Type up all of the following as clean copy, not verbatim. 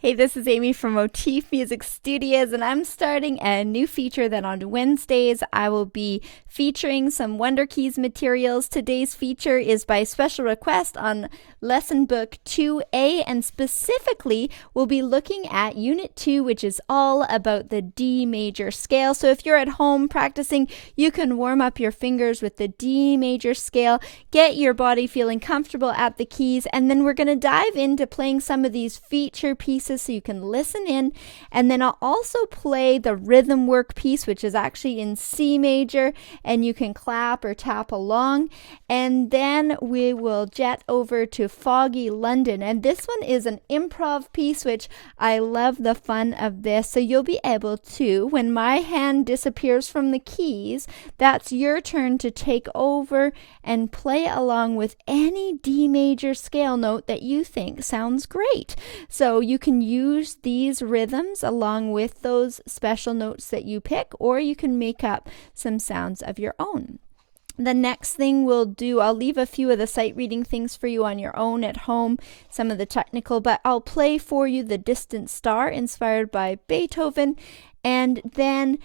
Hey, this is Amy from Motif Music Studios, and I'm starting a new feature that on Wednesdays I will be featuring some Wunderkeys materials. Today's feature is by special request on Lesson Book 2A, and specifically we'll be looking at Unit 2, which is all about the D major scale. So if you're at home practicing, you can warm up your fingers with the D major scale, get your body feeling comfortable at the keys, and then we're going to dive into playing some of these feature pieces so you can listen in. And then I'll also play the rhythm work piece, which is actually in C major, and you can clap or tap along. And then we will jet over to Foggy, London, and this one is an improv piece, which I love the fun of this. So you'll be able to, when my hand disappears from the keys, that's your turn to take over and play along with any D major scale note that you think sounds great. So you can use these rhythms along with those special notes that you pick, or you can make up some sounds of your own. The next thing we'll do, I'll leave a few of the sight reading things for you on your own at home, some of the technical, but I'll play for you The Distant Star, inspired by Beethoven, and then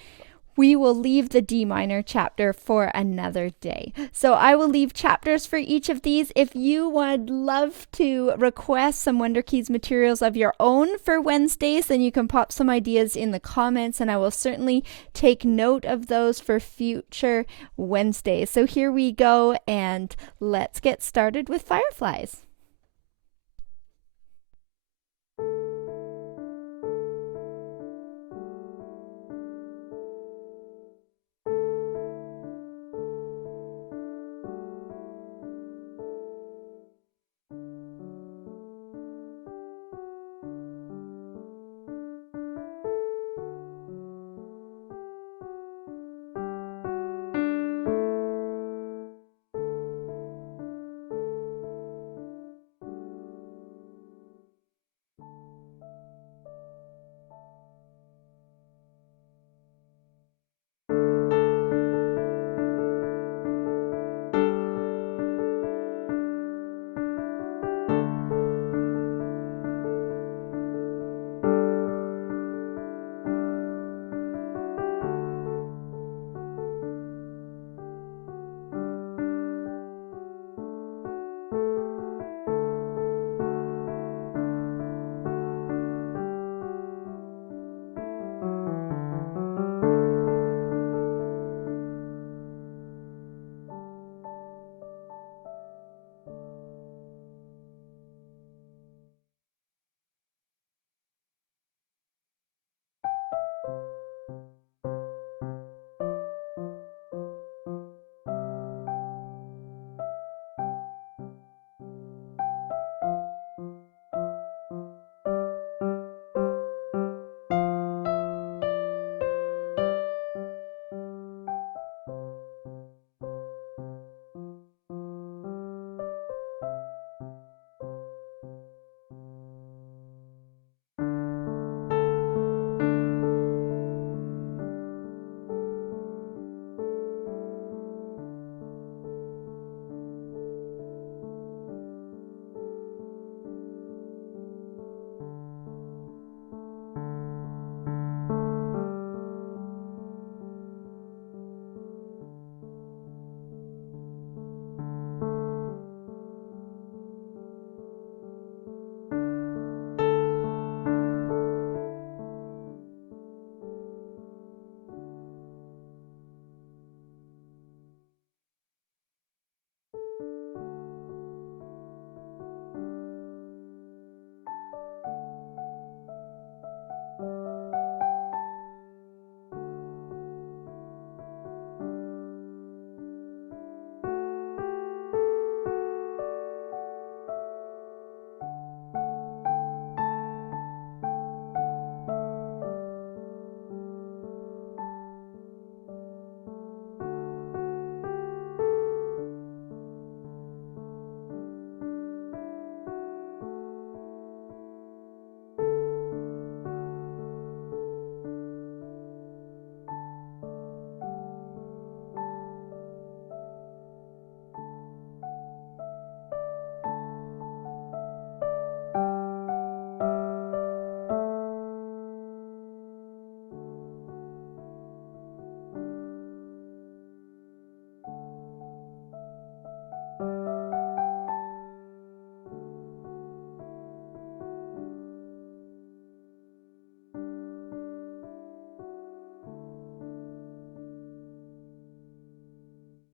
we will leave the D minor chapter for another day. So I will leave chapters for each of these. If you would love to request some Wunderkeys materials of your own for Wednesdays, then you can pop some ideas in the comments, and I will certainly take note of those for future Wednesdays. So here we go, and let's get started with Fireflies.